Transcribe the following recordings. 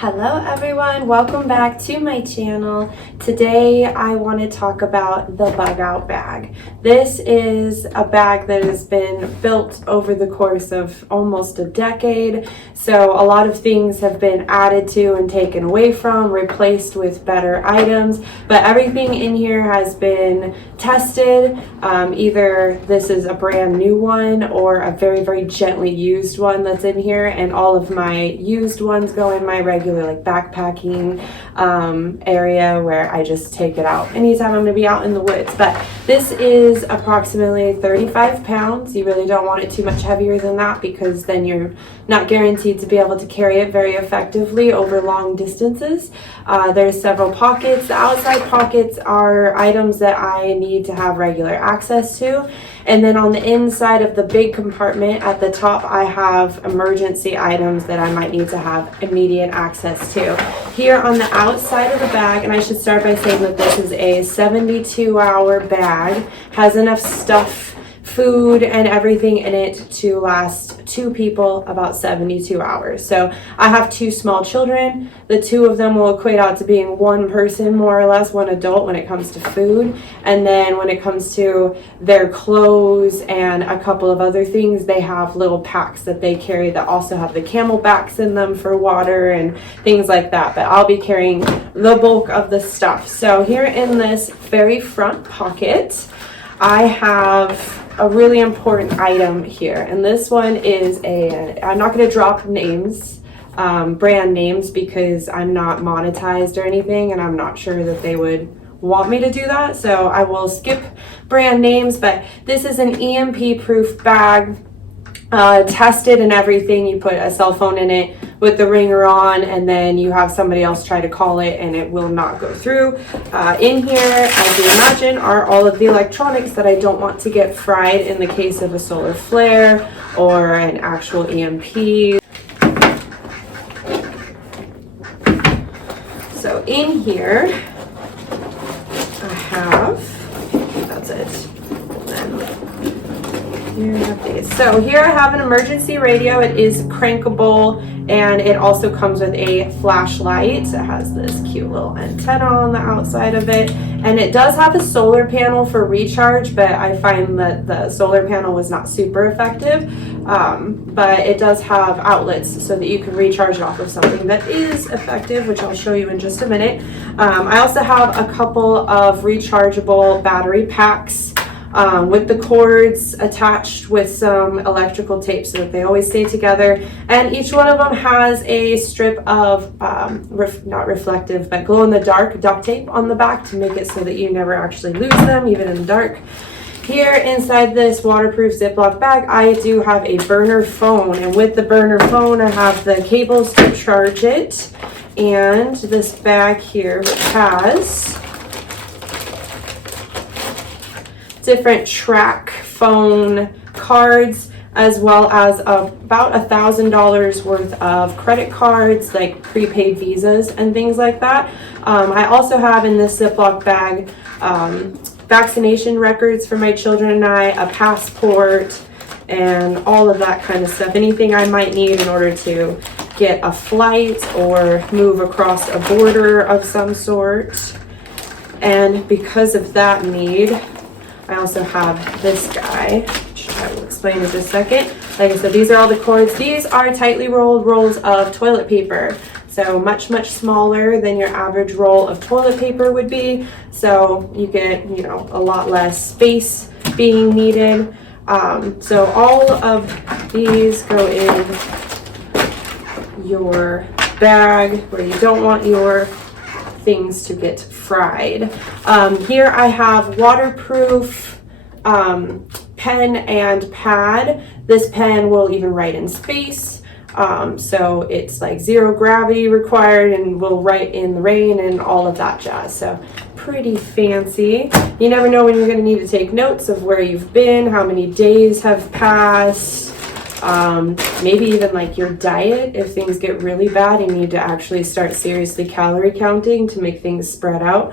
Hello everyone, welcome back to my channel. Today I want to talk about the bug out bag. This is a bag that has been built over the course of almost a decade. So a lot of things have been added to and taken away from, replaced with better items, but everything in here has been tested. Either this is a brand new one or a very gently used one that's in here, and all of my used ones go in my regular like backpacking area where I just take it out anytime I'm going to be out in the woods. But this is approximately 35 pounds. You really don't want it too much heavier than that because then you're not guaranteed to be able to carry it very effectively over long distances. There's several pockets. The outside pockets are items that I need to have regular access to. And then on the inside of the big compartment at the top, I have emergency items that I might need to have immediate access to. Here on the outside of the bag, and I should start by saying that this is a 72-hour bag, has enough stuff, food, and everything in it to last two people about 72 hours. So I have two small children. The two of them will equate out to being one person, more or less, one adult when it comes to food. And then when it comes to their clothes and a couple of other things, they have little packs that they carry that also have the camelbacks in them for water and things like that. But I'll be carrying the bulk of the stuff. So here in this very front pocket, I have a really important item here, and this one is I'm not going to drop names, brand names, because I'm not monetized or anything, and I'm not sure that they would want me to do that, so I will skip brand names. But this is an EMP proof bag, tested and everything. You put a cell phone in it with the ringer on, and then you have somebody else try to call it and it will not go through. In here, as you imagine, are all of the electronics that I don't want to get fried in the case of a solar flare or an actual EMP. So in here I have, that's it. And then here I have these. So here I have an emergency radio. It is crankable, and it also comes with a flashlight. It has this cute little antenna on the outside of it, and it does have a solar panel for recharge, but I find that the solar panel was not super effective. But it does have outlets so that you can recharge it off of something that is effective, which I'll show you in just a minute. I also have a couple of rechargeable battery packs with the cords attached with some electrical tape so that they always stay together, and each one of them has a strip of not reflective but glow in the dark duct tape on the back to make it so that you never actually lose them even in the dark. Here inside this waterproof Ziploc bag, I do have a burner phone, and with the burner phone I have the cables to charge it, and this bag here which has different track phone cards, as well as about $1,000 worth of credit cards, like prepaid visas and things like that. I also have in this Ziploc bag vaccination records for my children and I, a passport, and all of that kind of stuff. Anything I might need in order to get a flight or move across a border of some sort. And because of that need, I also have this guy, which I will explain in just a second. Like I said, these are all the cords. These are tightly rolled rolls of toilet paper. So much smaller than your average roll of toilet paper would be. So you get, a lot less space being needed. So all of these go in your bag where you don't want your things to get fried. Here I have waterproof pen and pad. This pen will even write in space. So it's like zero gravity required and will write in the rain and all of that jazz. So pretty fancy. You never know when you're going to need to take notes of where you've been, how many days have passed, maybe even like your diet if things get really bad and you need to actually start seriously calorie counting to make things spread out.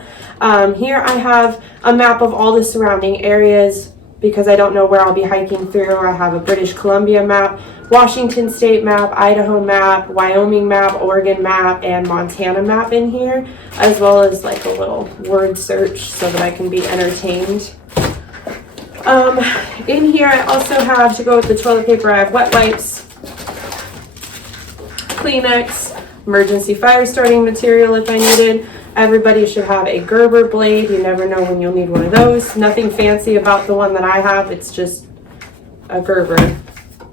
Here I have a map of all the surrounding areas because I don't know where I'll be hiking through. I have a British Columbia map, Washington State map, Idaho map, Wyoming map, Oregon map, and Montana map in here, as well as like a little word search so that I can be entertained. In here I also have, to go with the toilet paper, I have wet wipes, Kleenex, emergency fire starting material if I needed. Everybody should have a Gerber blade. You never know when you'll need one of those. Nothing fancy about the one that I have. It's just a Gerber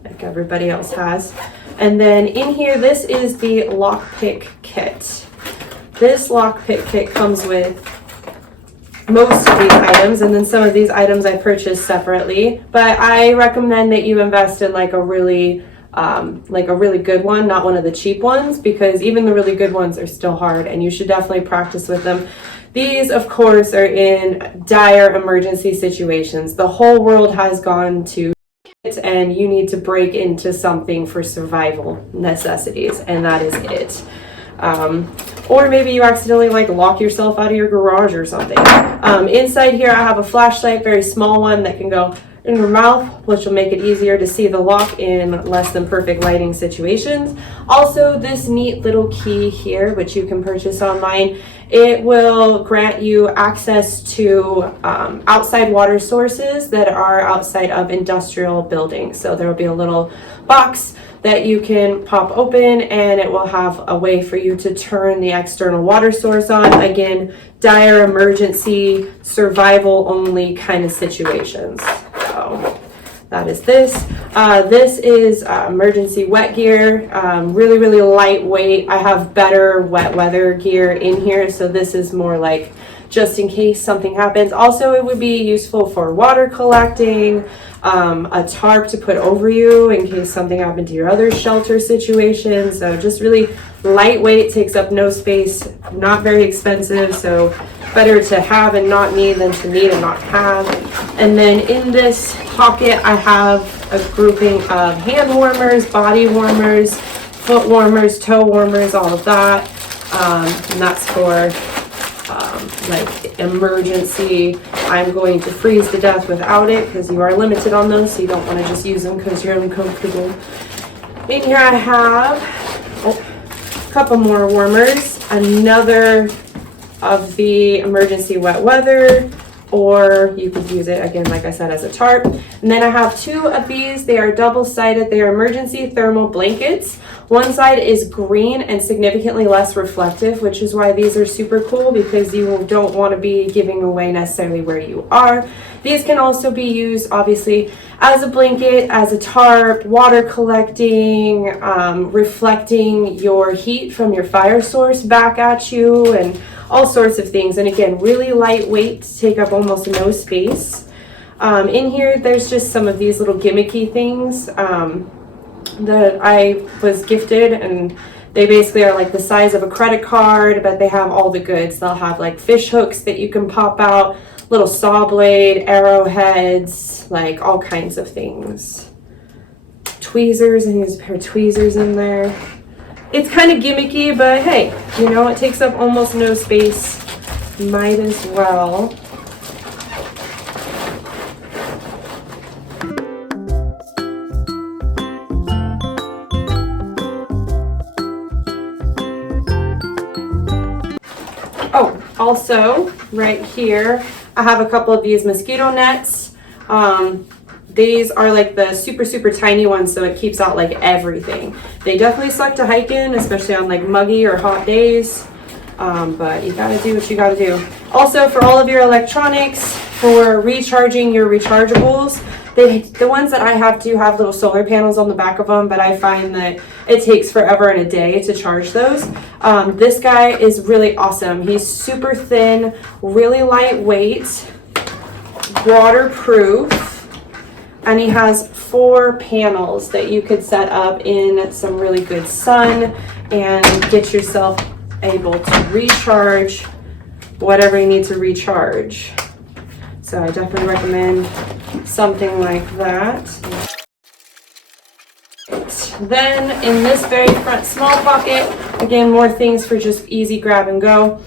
like everybody else has. And then in here, this is the lockpick kit. This lockpick kit comes with most of these items, and then some of these items I purchased separately. But I recommend that you invest in like a really good one, not one of the cheap ones, because even the really good ones are still hard and you should definitely practice with them. These, of course, are in dire emergency situations. The whole world has gone to it and you need to break into something for survival necessities, and that is it. Or maybe you accidentally like lock yourself out of your garage or something. Inside here I have a flashlight, very small one that can go in your mouth, which will make it easier to see the lock in less than perfect lighting situations. Also, this neat little key here, which you can purchase online, it will grant you access to outside water sources that are outside of industrial buildings. So there will be a little box that you can pop open and it will have a way for you to turn the external water source on. Again, dire emergency, survival only kind of situations. So that is this. This is emergency wet gear, really, really lightweight. I have better wet weather gear in here, so this is more like just in case something happens. Also, it would be useful for water collecting, a tarp to put over you in case something happened to your other shelter situation. So just really lightweight, takes up no space, not very expensive, so better to have and not need than to need and not have. And then in this pocket I have a grouping of hand warmers, body warmers, foot warmers, toe warmers, all of that. And that's for like emergency. I'm going to freeze to death without it because you are limited on those, so you don't want to just use them because you're uncomfortable. In here I have a couple more warmers, another of the emergency wet weather, or you could use it again, like I said, as a tarp. And then I have two of these. They are double-sided. They are emergency thermal blankets. One side is green and significantly less reflective, which is why these are super cool, because you don't want to be giving away necessarily where you are. These can also be used, obviously, as a blanket, as a tarp, water collecting, reflecting your heat from your fire source back at you, and all sorts of things. And again, really lightweight, take up almost no space. In here, there's just some of these little gimmicky things that I was gifted, and they basically are like the size of a credit card, but they have all the goods. They'll have like fish hooks that you can pop out, little saw blade, arrowheads, like all kinds of things. Tweezers, and there's a pair of tweezers in there. It's kind of gimmicky, but hey, you know, it takes up almost no space. Might as well. Oh, also right here, I have a couple of these mosquito nets. These are like the super, super tiny ones, so it keeps out like everything. They definitely suck to hike in, especially on like muggy or hot days. But you gotta do what you gotta do. Also, for all of your electronics, for recharging your rechargeables, the ones that I have do have little solar panels on the back of them, but I find that it takes forever and a day to charge those. This guy is really awesome. He's super thin, really lightweight, waterproof, and he has 4 panels that you could set up in some really good sun and get yourself able to recharge whatever you need to recharge. So I definitely recommend something like that. Then in this very front small pocket, again, more things for just easy grab and go.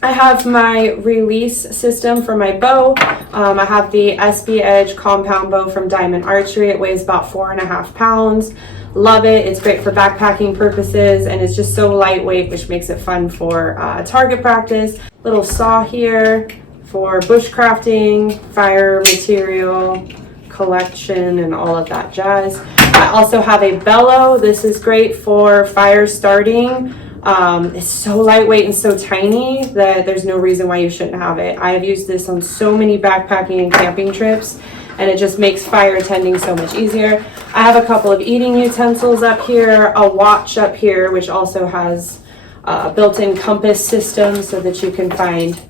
I have my release system for my bow. I have the SB Edge compound bow from Diamond Archery. It weighs about 4.5 pounds. Love it. It's great for backpacking purposes, and it's just so lightweight, which makes it fun for target practice. Little saw here for bushcrafting, fire material collection, and all of that jazz. I also have a bellow. This is great for fire starting. It's so lightweight and so tiny that there's no reason why you shouldn't have it. I have used this on so many backpacking and camping trips, and it just makes fire tending so much easier. I have a couple of eating utensils up here, a watch up here, which also has a built-in compass system so that you can find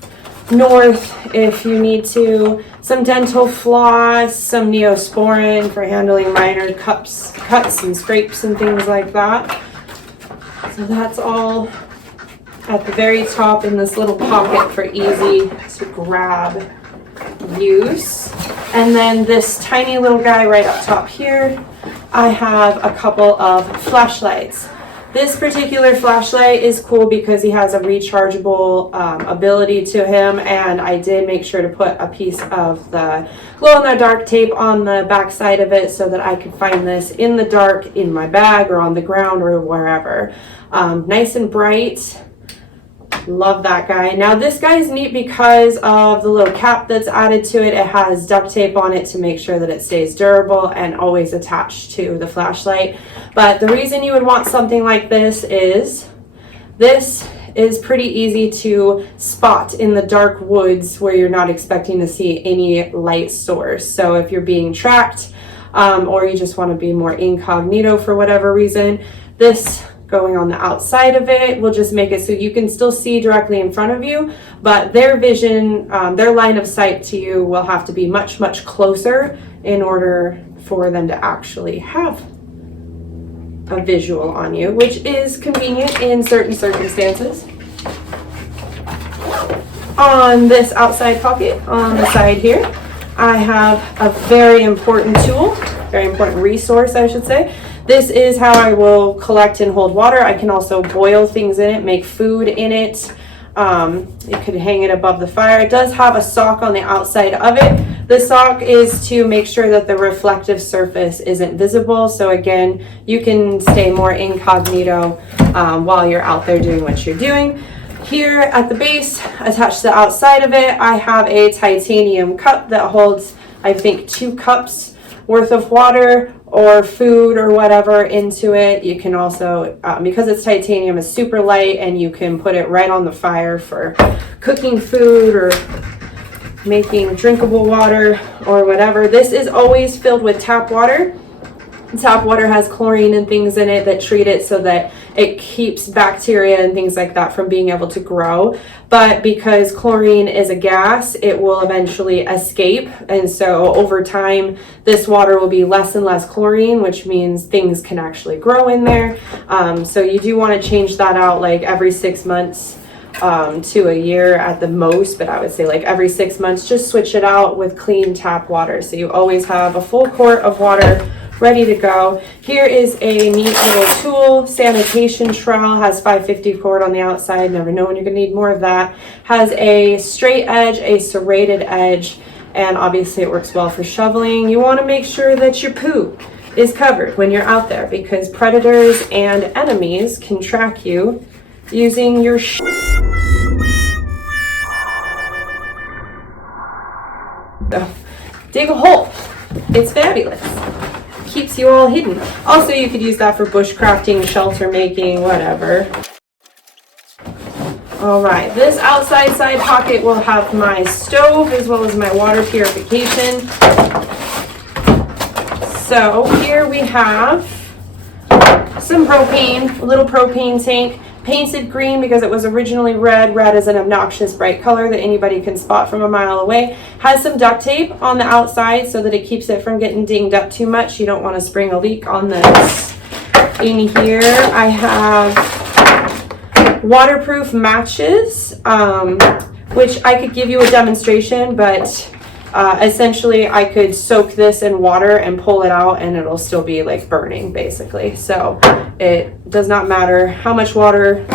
north if you need to, some dental floss, some Neosporin for handling minor cuts and scrapes and things like that. So that's all at the very top in this little pocket for easy to grab use. And then this tiny little guy right up top here, I have a couple of flashlights. This particular flashlight is cool because he has a rechargeable ability to him, and I did make sure to put a piece of the glow-in-the-dark tape on the back side of it so that I could find this in the dark in my bag or on the ground or wherever. Nice and bright. Love that guy. Now this guy is neat because of the little cap that's added to it. It has duct tape on it to make sure that it stays durable and always attached to the flashlight. But the reason you would want something like this is pretty easy to spot in the dark woods where you're not expecting to see any light source. So if you're being tracked or you just want to be more incognito for whatever reason, this going on the outside of it will just make it so you can still see directly in front of you, but their vision, their line of sight to you will have to be much, much closer in order for them to actually have a visual on you, which is convenient in certain circumstances. On this outside pocket, on the side here, I have a very important tool, very important resource, I should say. This is how I will collect and hold water. I can also boil things in it, make food in it. You could hang it above the fire. It does have a sock on the outside of it. The sock is to make sure that the reflective surface isn't visible. So again, you can stay more incognito while you're out there doing what you're doing. Here at the base, attached to the outside of it, I have a titanium cup that holds, I think, 2 cups worth of water or food or whatever into it. You can also, because it's titanium, it's super light, and you can put it right on the fire for cooking food or making drinkable water or whatever. This is always filled with tap water. Tap water has chlorine and things in it that treat it so that it keeps bacteria and things like that from being able to grow. But because chlorine is a gas, it will eventually escape. And so over time, this water will be less and less chlorine, which means things can actually grow in there. So you do want to change that out like every 6 months to a year at the most. But I would say like every 6 months, just switch it out with clean tap water. So you always have a full quart of water ready to go. Here is a neat little tool, sanitation trowel, has 550 cord on the outside. Never know when you're gonna need more of that. Has a straight edge, a serrated edge, and obviously it works well for shoveling. You wanna make sure that your poo is covered when you're out there because predators and enemies can track you using your So, dig a hole. It's fabulous. Keeps you all hidden. Also, you could use that for bushcrafting, shelter making, whatever. All right, this outside side pocket will have my stove as well as my water purification. So here we have some propane, a little propane tank, painted green because it was originally red. Red is an obnoxious bright color that anybody can spot from a mile away. Has some duct tape on the outside so that it keeps it from getting dinged up too much. You don't want to spring a leak on this. In here I have waterproof matches, which I could give you a demonstration, but essentially I could soak this in water and pull it out and it'll still be like burning basically. So it does not matter how much water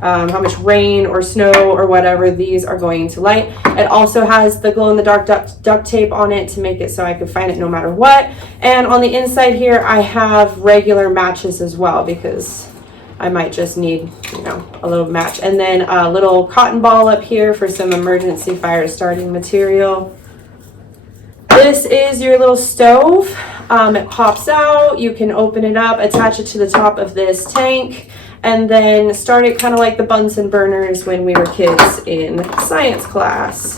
how much rain or snow or whatever these are going to light. It also has the glow-in-the-dark duct tape on it to make it so I could find it no matter what. And on the inside here, I have regular matches as well, because I might just need, you know, a little match. And then a little cotton ball up here for some emergency fire starting material. This is your little stove. It pops out. You can open it up, attach it to the top of this tank, and then start it kind of like the Bunsen burners when we were kids in science class.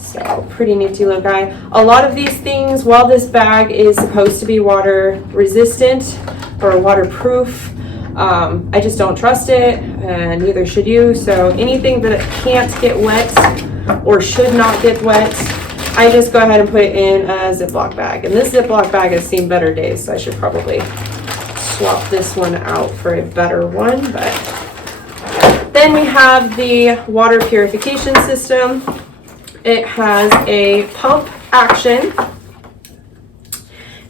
So pretty nifty little guy. A lot of these things, while this bag is supposed to be water resistant or waterproof, I just don't trust it, and neither should you. So anything that can't get wet or should not get wet, I just go ahead and put it in a Ziploc bag. And this Ziploc bag has seen better days, so I should probably swap this one out for a better one. But then we have the water purification system. It has a pump action,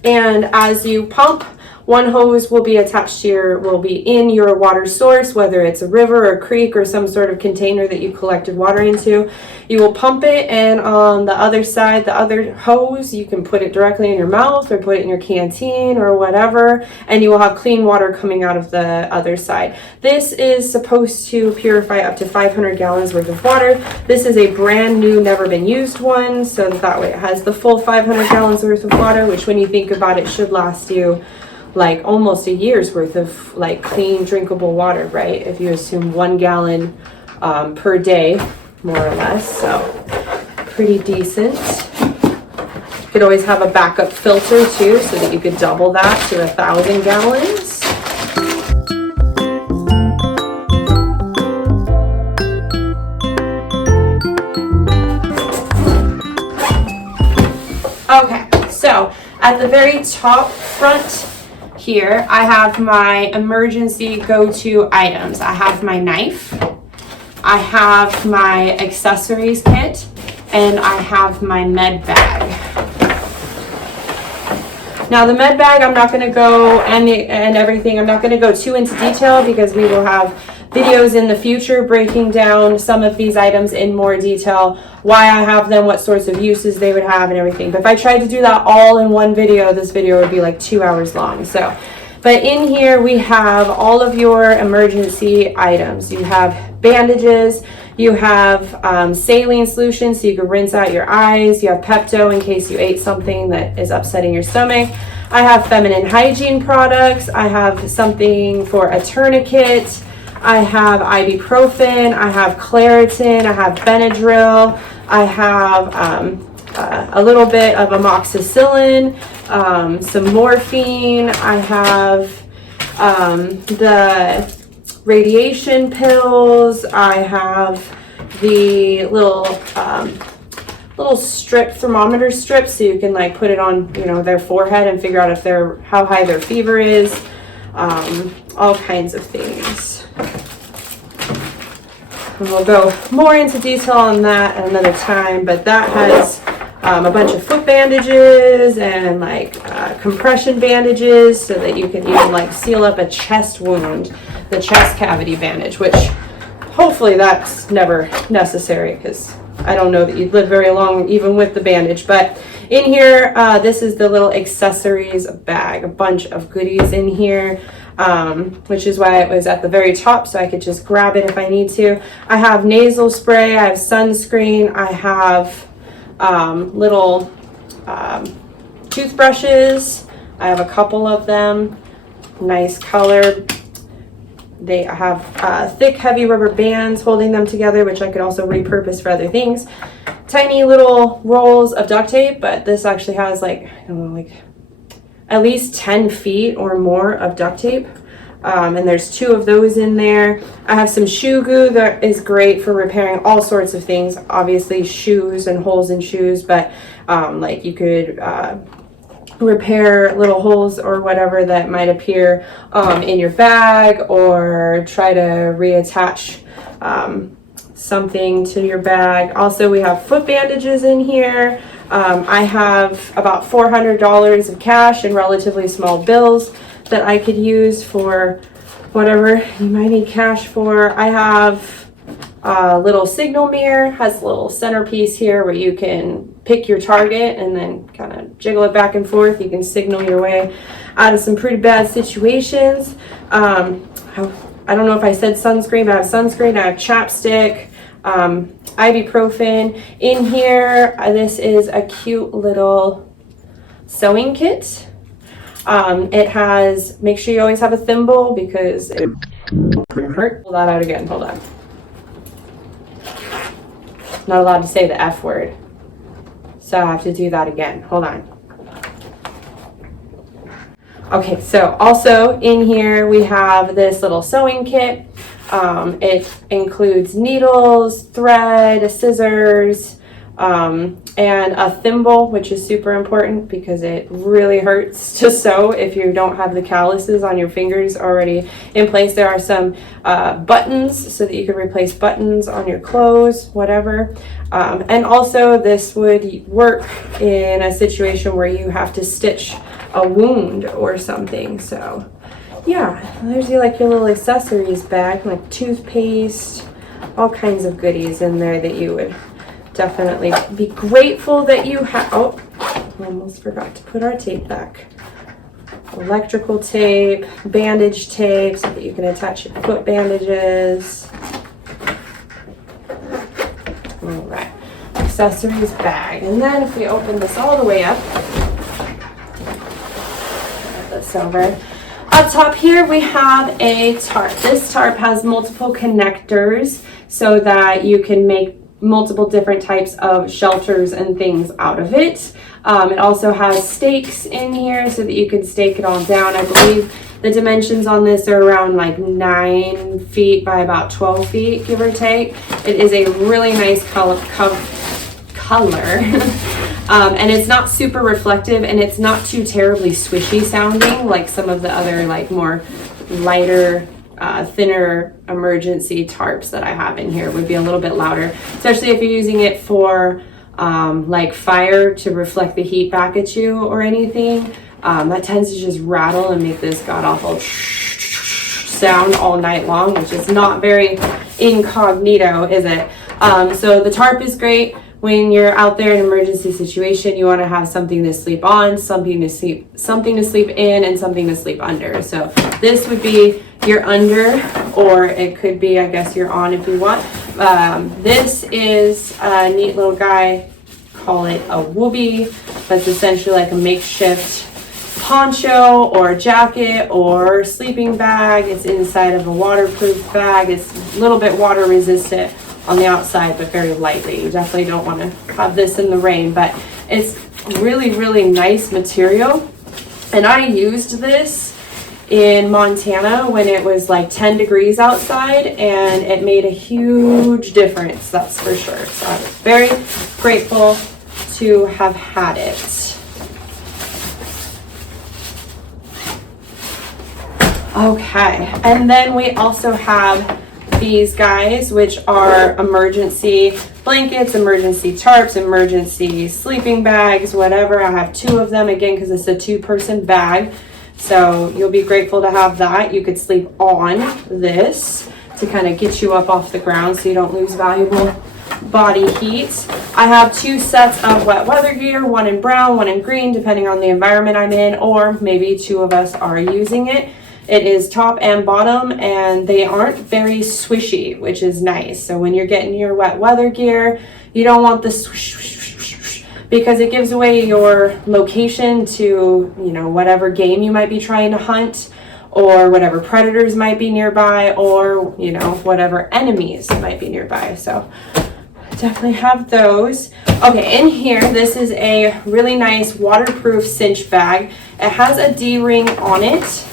and as you pump, one hose will be attached to will be in your water source, whether it's a river or creek or some sort of container that you collected water into. You will pump it, and on the other side, the other hose, you can put it directly in your mouth or put it in your canteen or whatever, and you will have clean water coming out of the other side. This is supposed to purify up to 500 gallons worth of water. This is a brand new, never been used one, so that way it has the full 500 gallons worth of water, which when you think about it should last you like almost a year's worth of like clean drinkable water, right? If you assume 1 gallon per day, more or less. So pretty decent. You could always have a backup filter too, so that you could double that to 1,000 gallons. Okay, so at the very top front here, I have my emergency go-to items. I have my knife, I have my accessories kit, and I have my med bag. Now the med bag, I'm not going to go and everything, I'm not going to go too into detail because we will have videos in the future breaking down some of these items in more detail, why I have them, what sorts of uses they would have and everything. But if I tried to do that all in one video, this video would be like 2 hours long. So, but in here we have all of your emergency items. You have bandages, you have saline solution so you can rinse out your eyes, you have Pepto in case you ate something that is upsetting your stomach. I have feminine hygiene products, I have something for a tourniquet, I have ibuprofen, I have Claritin, I have Benadryl, I have a little bit of amoxicillin, some morphine, I have the radiation pills, I have the little strip, thermometer strips, so you can like put it on, you know, their forehead and figure out if how high their fever is, all kinds of things. And we'll go more into detail on that at another time, but that has a bunch of foot bandages and like compression bandages so that you can even like seal up a chest wound, the chest cavity bandage, which hopefully that's never necessary because I don't know that you'd live very long even with the bandage. But in here, this is the little accessories bag, a bunch of goodies in here. Which is why it was at the very top, so I could just grab it if I need to. I have nasal spray, I have sunscreen, I have little toothbrushes. I have a couple of them, nice color. They have thick, heavy rubber bands holding them together, which I could also repurpose for other things. Tiny little rolls of duct tape, but this actually has like, I don't know, like at least 10 feet or more of duct tape. And there's 2 of those in there. I have some shoe goo that is great for repairing all sorts of things. Obviously shoes and holes in shoes, but like you could repair little holes or whatever that might appear in your bag, or try to reattach something to your bag. Also, we have foot bandages in here. I have about $400 of cash and relatively small bills that I could use for whatever you might need cash for. I have a little signal mirror, has a little centerpiece here where you can pick your target and then kind of jiggle it back and forth. You can signal your way out of some pretty bad situations. I don't know if I said sunscreen, but I have sunscreen, I have chapstick, ibuprofen. In here, this is a cute little sewing kit. It has, make sure you always have a thimble because it hurt. Pull that out again, hold on. Not allowed to say the F word. So I have to do that again, hold on. Okay, so also in here we have this little sewing kit. It includes needles, thread, scissors, and a thimble, which is super important because it really hurts to sew if you don't have the calluses on your fingers already in place. There are some buttons so that you can replace buttons on your clothes, whatever. And also this would work in a situation where you have to stitch a wound or something. So yeah, there's your little accessories bag, like toothpaste, all kinds of goodies in there that you would definitely be grateful that you have. Oh, almost forgot to put our tape back. Electrical tape, bandage tape so that you can attach your foot bandages. All right, accessories bag. And then if we open this all the way up, this over. Up top here we have a tarp. This tarp has multiple connectors so that you can make multiple different types of shelters and things out of it. It also has stakes in here so that you can stake it all down. I believe the dimensions on this are around like 9 feet by about 12 feet, give or take. It is a really nice color. And it's not super reflective, and it's not too terribly swishy sounding like some of the other like more lighter, thinner emergency tarps that I have in here would be a little bit louder, especially if you're using it for like fire to reflect the heat back at you or anything. That tends to just rattle and make this god-awful sound all night long, which is not very incognito, is it? So the tarp is great. When you're out there in an emergency situation, you want to have something to sleep on, something to sleep in, and something to sleep under. So this would be your under, or it could be, I guess, your on if you want. This is a neat little guy. Call it a woobie. That's essentially like a makeshift poncho or jacket or sleeping bag. It's inside of a waterproof bag. It's a little bit water resistant on the outside, but very lightly. You definitely don't want to have this in the rain, but it's really, really nice material. And I used this in Montana when it was like 10 degrees outside, and it made a huge difference, that's for sure. So I was very grateful to have had it. Okay, and then we also have these guys, which are emergency blankets, emergency tarps, emergency sleeping bags, whatever. I have 2 of them, again, because it's a 2-person bag. So you'll be grateful to have that. You could sleep on this to kind of get you up off the ground so you don't lose valuable body heat. I have 2 sets of wet weather gear, one in brown, one in green, depending on the environment I'm in, or maybe 2 of us are using it. It is top and bottom, and they aren't very swishy, which is nice. So when you're getting your wet weather gear, you don't want the swish, swish, swish, swish, because it gives away your location to, you know, whatever game you might be trying to hunt, or whatever predators might be nearby, or, you know, whatever enemies might be nearby. So definitely have those. Okay, in here, this is a really nice waterproof cinch bag. It has a D-ring on it.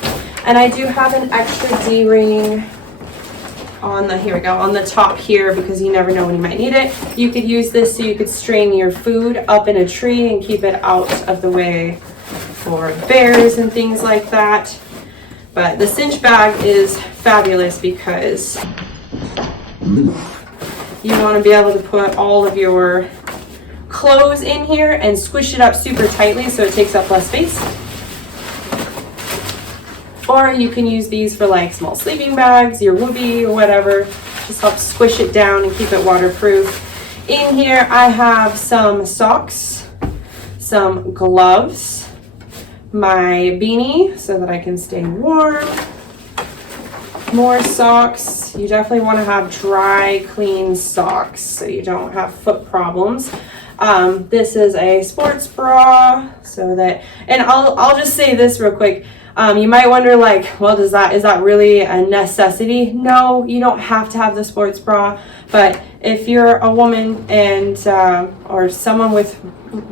And I do have an extra D-ring on the, here we go, on the top here, because you never know when you might need it. You could use this so you could string your food up in a tree and keep it out of the way for bears and things like that. But the cinch bag is fabulous because you want to be able to put all of your clothes in here and squish it up super tightly so it takes up less space. Or you can use these for like small sleeping bags, your whoopee or whatever. Just help squish it down and keep it waterproof. In here I have some socks, some gloves, my beanie so that I can stay warm, more socks. You definitely want to have dry, clean socks so you don't have foot problems. This is a sports bra so that, and I'll just say this real quick. You might wonder, like, well, is that really a necessity? No, you don't have to have the sports bra, but if you're a woman and or someone with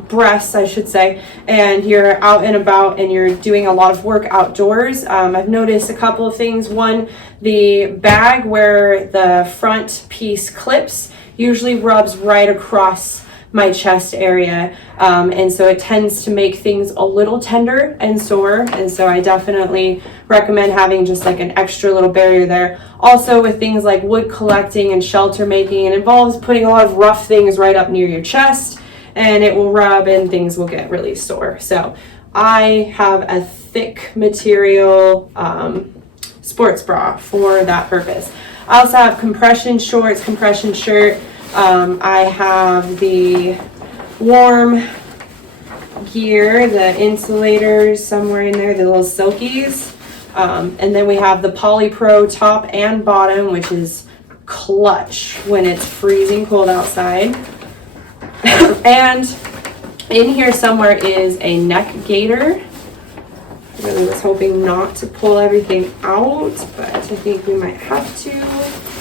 breasts, I should say, and you're out and about and you're doing a lot of work outdoors, I've noticed a couple of things. One, the bag where the front piece clips usually rubs right across my chest area, and so it tends to make things a little tender and sore, and so I definitely recommend having just like an extra little barrier there. Also, with things like wood collecting and shelter making, it involves putting a lot of rough things right up near your chest, and it will rub and things will get really sore. So I have a thick material sports bra for that purpose. I also have compression shorts, compression shirt. I have the warm gear, the insulators somewhere in there, the little silkies. And then we have the Polypro top and bottom, which is clutch when it's freezing cold outside. And in here somewhere is a neck gaiter. I really was hoping not to pull everything out, but I think we might have to.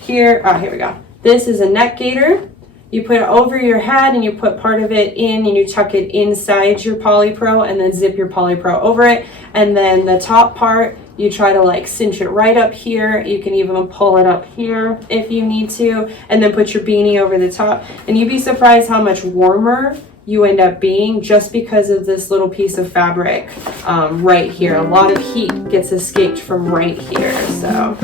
Here we go. This is a neck gaiter. You put it over your head and you put part of it in and you tuck it inside your Polypro and then zip your Polypro over it. And then the top part, you try to like cinch it right up here. You can even pull it up here if you need to, and then put your beanie over the top. And you'd be surprised how much warmer you end up being just because of this little piece of fabric right here. A lot of heat gets escaped from right here, so.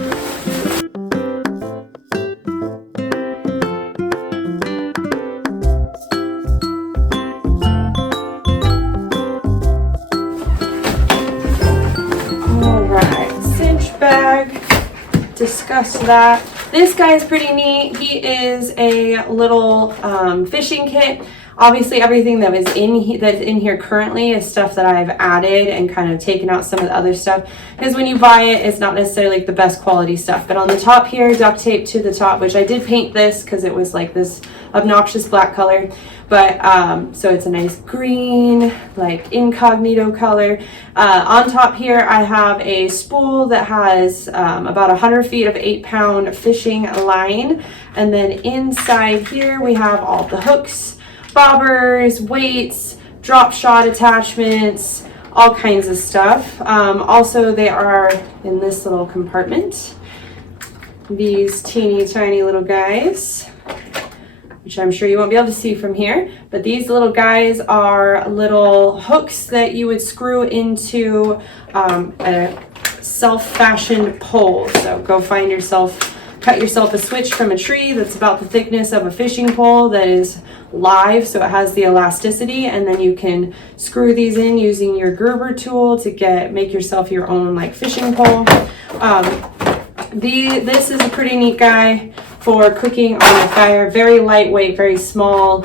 Discuss that. This guy is pretty neat. He is a little fishing kit. Obviously, everything that is that's in here currently is stuff that I've added and kind of taken out some of the other stuff, because when you buy it, it's not necessarily like the best quality stuff. But on the top here, duct tape to the top, which I did paint this because it was like this obnoxious black color. But so it's a nice green, like incognito color. On top here, I have a spool that has about 100 feet of 8-pound fishing line. And then inside here, we have all the hooks, bobbers, weights, drop shot attachments, all kinds of stuff. Also, they are in this little compartment, these teeny tiny little guys, which I'm sure you won't be able to see from here, but these little guys are little hooks that you would screw into a self-fashioned pole. So go find yourself, cut yourself a switch from a tree that's about the thickness of a fishing pole that is live, so it has the elasticity, and then you can screw these in using your Gerber tool to make yourself your own like fishing pole. This is a pretty neat guy for cooking on a fire. Very lightweight, very small,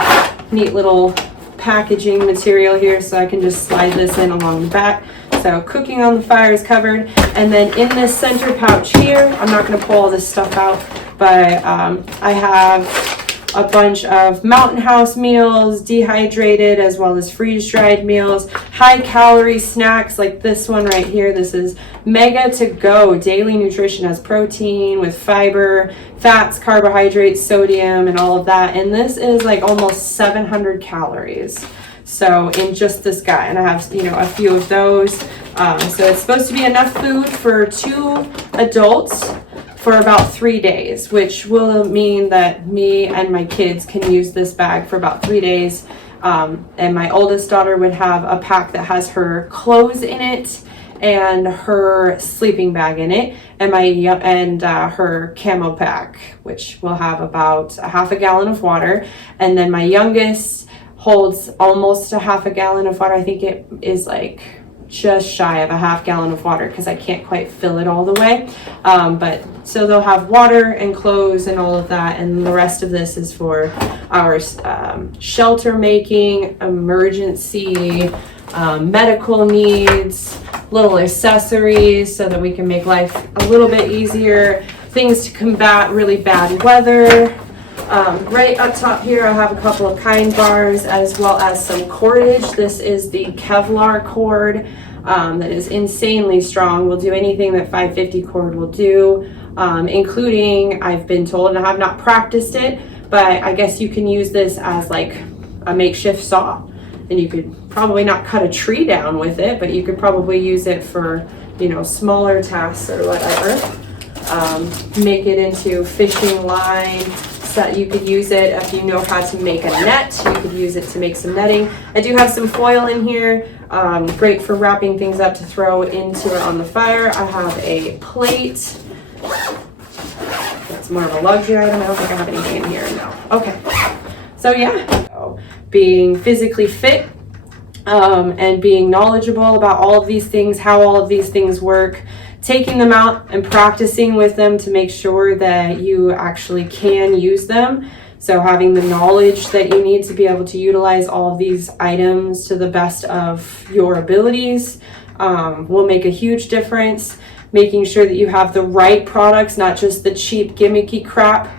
neat little packaging material here, so I can just slide this in along the back. So cooking on the fire is covered. And then in this center pouch here, I'm not going to pull all this stuff out, but I have a bunch of Mountain House meals, dehydrated as well as freeze-dried meals, high-calorie snacks like this one right here. This is Mega to Go daily nutrition, has protein with fiber, fats, carbohydrates, sodium, and all of that. And this is like almost 700 calories. So in just this guy, and I have, a few of those. So it's supposed to be enough food for 2 adults for about 3 days, which will mean that me and my kids can use this bag for about 3 days. And my oldest daughter would have a pack that has her clothes in it and her sleeping bag in it, and her camo pack, which will have about a half a gallon of water. And then my youngest holds almost a half a gallon of water. I think it is like just shy of a half gallon of water because I can't quite fill it all the way. But so they'll have water and clothes and all of that, and the rest of this is for our shelter making, emergency, medical needs, little accessories so that we can make life a little bit easier, things to combat really bad weather. Right up top here I have a couple of kind bars as well as some cordage. This is the Kevlar cord that is insanely strong, will do anything that 550 cord will do, including, I've been told, and I have not practiced it, but I guess you can use this as like a makeshift saw. And you could probably not cut a tree down with it, but you could probably use it for, you know, smaller tasks or whatever. Make it into fishing line. So you could use it if you know how to make a net. You could use it to make some netting. I do have some foil in here. Great for wrapping things up to throw into it on the fire. I have a plate. That's more of a luxury item. I don't think I have anything in here. No. Okay. So yeah. Being physically fit and being knowledgeable about all of these things, how all of these things work, taking them out and practicing with them to make sure that you actually can use them. So having the knowledge that you need to be able to utilize all of these items to the best of your abilities will make a huge difference. Making sure that you have the right products, not just the cheap gimmicky crap.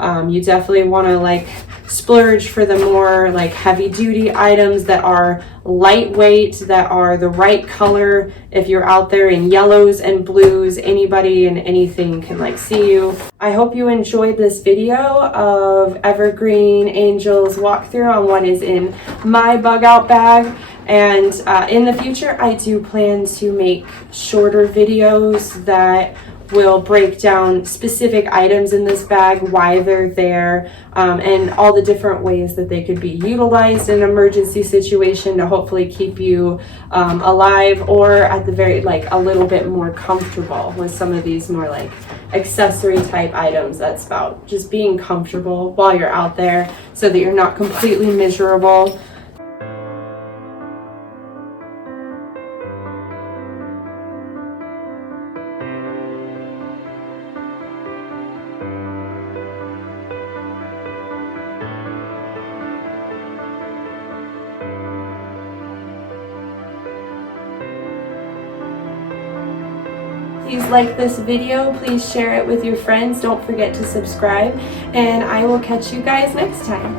You definitely want to like splurge for the more like heavy duty items that are lightweight, that are the right color. If you're out there in yellows and blues, anybody and anything can like see you. I hope you enjoyed this video of Evergreen Angel's walkthrough on what is in my bug out bag. And in the future, I do plan to make shorter videos that will break down specific items in this bag, why they're there, and all the different ways that they could be utilized in an emergency situation to hopefully keep you alive, or at the very like a little bit more comfortable with some of these more like accessory type items. That's about just being comfortable while you're out there so that you're not completely miserable. Please like this video, please share it with your friends, don't forget to subscribe, and I will catch you guys next time.